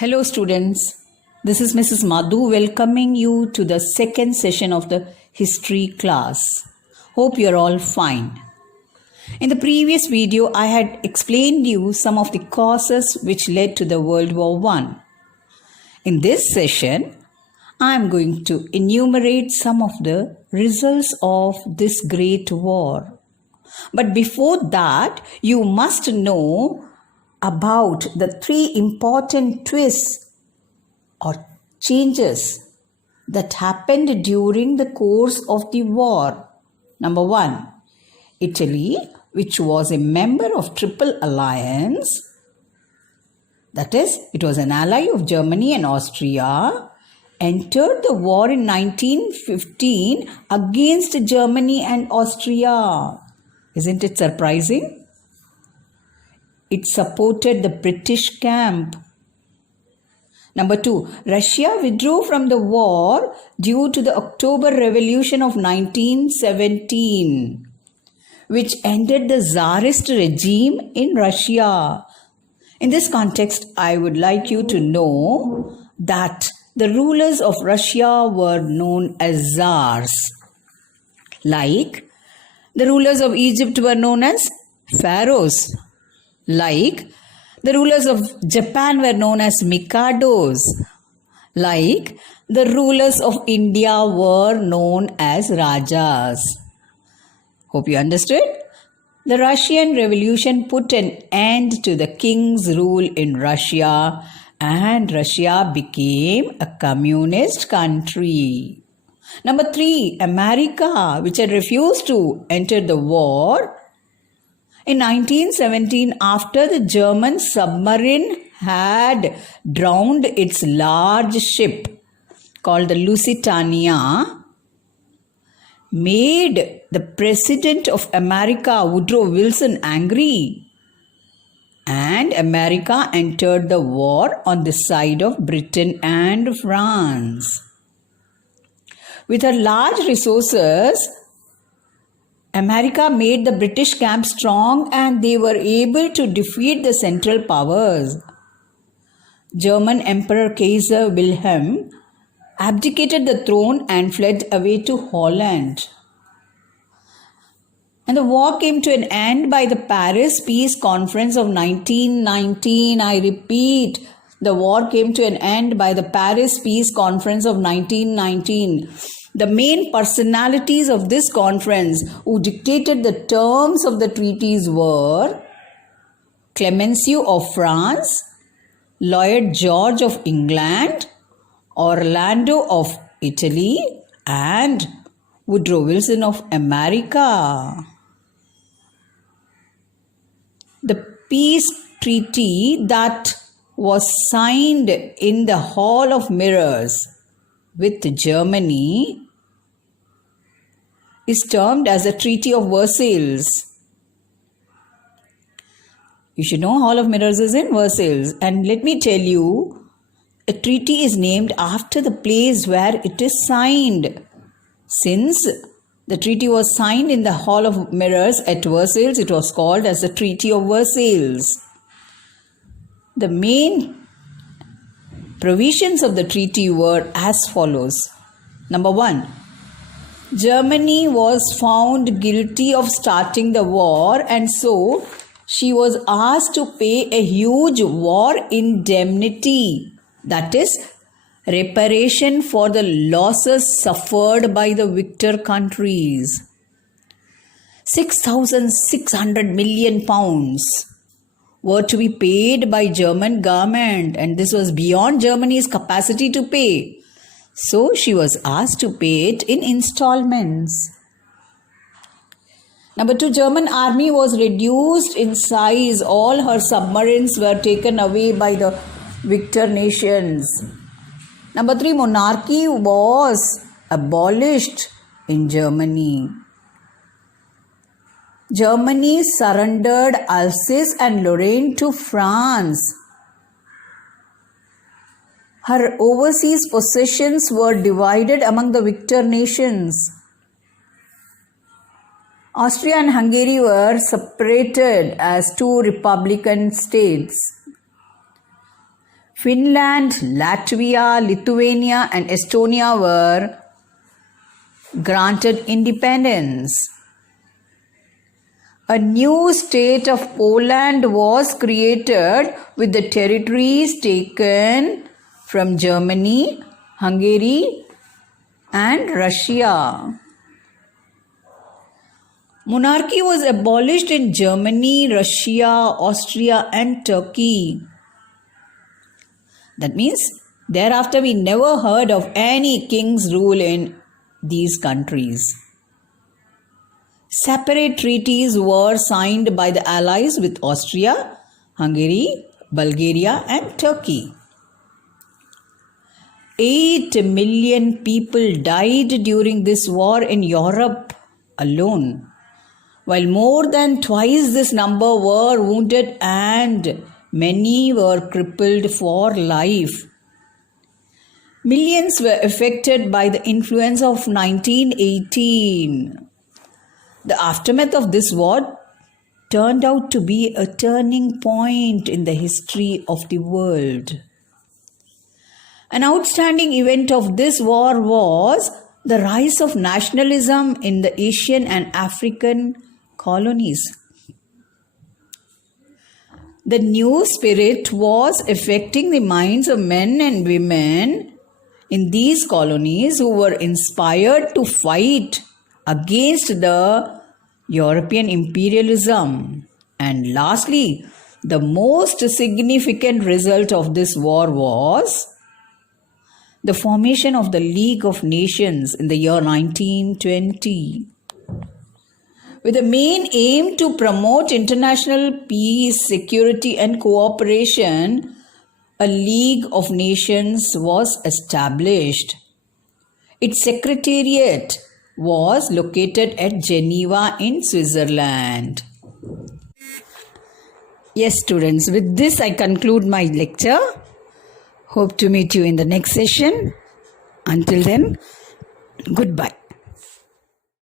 Hello students, this is Mrs. Madhu welcoming you to the second session of the history class. Hope you're all fine. In the previous video, I had explained you some of the causes which led to the World War I. In this session, I am going to enumerate some of the results of this great war. But before that, you must know about the three important twists or changes that happened during the course of the war. Number one, Italy, which was a member of Triple Alliance, that is, it was an ally of Germany and Austria, entered the war in 1915 against Germany and Austria. Isn't it surprising? It supported the British camp. Number two, Russia withdrew from the war due to the October Revolution of 1917, which ended the Tsarist regime in Russia. In this context, I would like you to know that the rulers of Russia were known as Tsars. Like the rulers of Egypt were known as pharaohs. Like the rulers of Japan were known as Mikados. Like the rulers of India were known as Rajas. Hope you understood? The Russian Revolution put an end to the king's rule in Russia, and Russia became a communist country. Number three, America, which had refused to enter the war. In 1917, after the German submarine had drowned its large ship called the Lusitania, made the President of America, Woodrow Wilson, angry, and America entered the war on the side of Britain and France. With her large resources, America made the British camp strong and they were able to defeat the Central Powers. German Emperor Kaiser Wilhelm abdicated the throne and fled away to Holland. And the war came to an end by the Paris Peace Conference of 1919. I repeat, the war came to an end by the Paris Peace Conference of 1919. The main personalities of this conference who dictated the terms of the treaties were Clemenceau of France, Lloyd George of England, Orlando of Italy, and Woodrow Wilson of America. The peace treaty that was signed in the Hall of Mirrors with Germany is termed as the Treaty of Versailles. You should know Hall of Mirrors is in Versailles. And let me tell you, a treaty is named after the place where it is signed. Since the treaty was signed in the Hall of Mirrors at Versailles, it was called as the Treaty of Versailles. The main provisions of the treaty were as follows. Number one, Germany was found guilty of starting the war, and so she was asked to pay a huge war indemnity, that is, reparation for the losses suffered by the victor countries. 6,600 million pounds were to be paid by German government, and this was beyond Germany's capacity to pay. So she was asked to pay it in installments. Number two, German army was reduced in size. All her submarines were taken away by the victor nations. Number three, monarchy was abolished in Germany. Germany surrendered Alsace and Lorraine to France. Her overseas possessions were divided among the victor nations. Austria and Hungary were separated as two republican states. Finland, Latvia, Lithuania, and Estonia were granted independence. A new state of Poland was created with the territories taken from Germany, Hungary, and Russia. Monarchy was abolished in Germany, Russia, Austria, and Turkey. That means thereafter we never heard of any king's rule in these countries. Separate treaties were signed by the Allies with Austria, Hungary, Bulgaria, and Turkey. 8 million people died during this war in Europe alone, while more than twice this number were wounded and many were crippled for life. Millions were affected by the influence of 1918. The aftermath of this war turned out to be a turning point in the history of the world. An outstanding event of this war was the rise of nationalism in the Asian and African colonies. The new spirit was affecting the minds of men and women in these colonies who were inspired to fight against the European imperialism. And lastly, the most significant result of this war was the formation of the League of Nations in the year 1920, with the main aim to promote international peace, security, and cooperation. A League of Nations was established. Its secretariat was located at Geneva in Switzerland. Yes, students, with this I conclude my lecture. Hope to meet you in the next session. Until then, goodbye.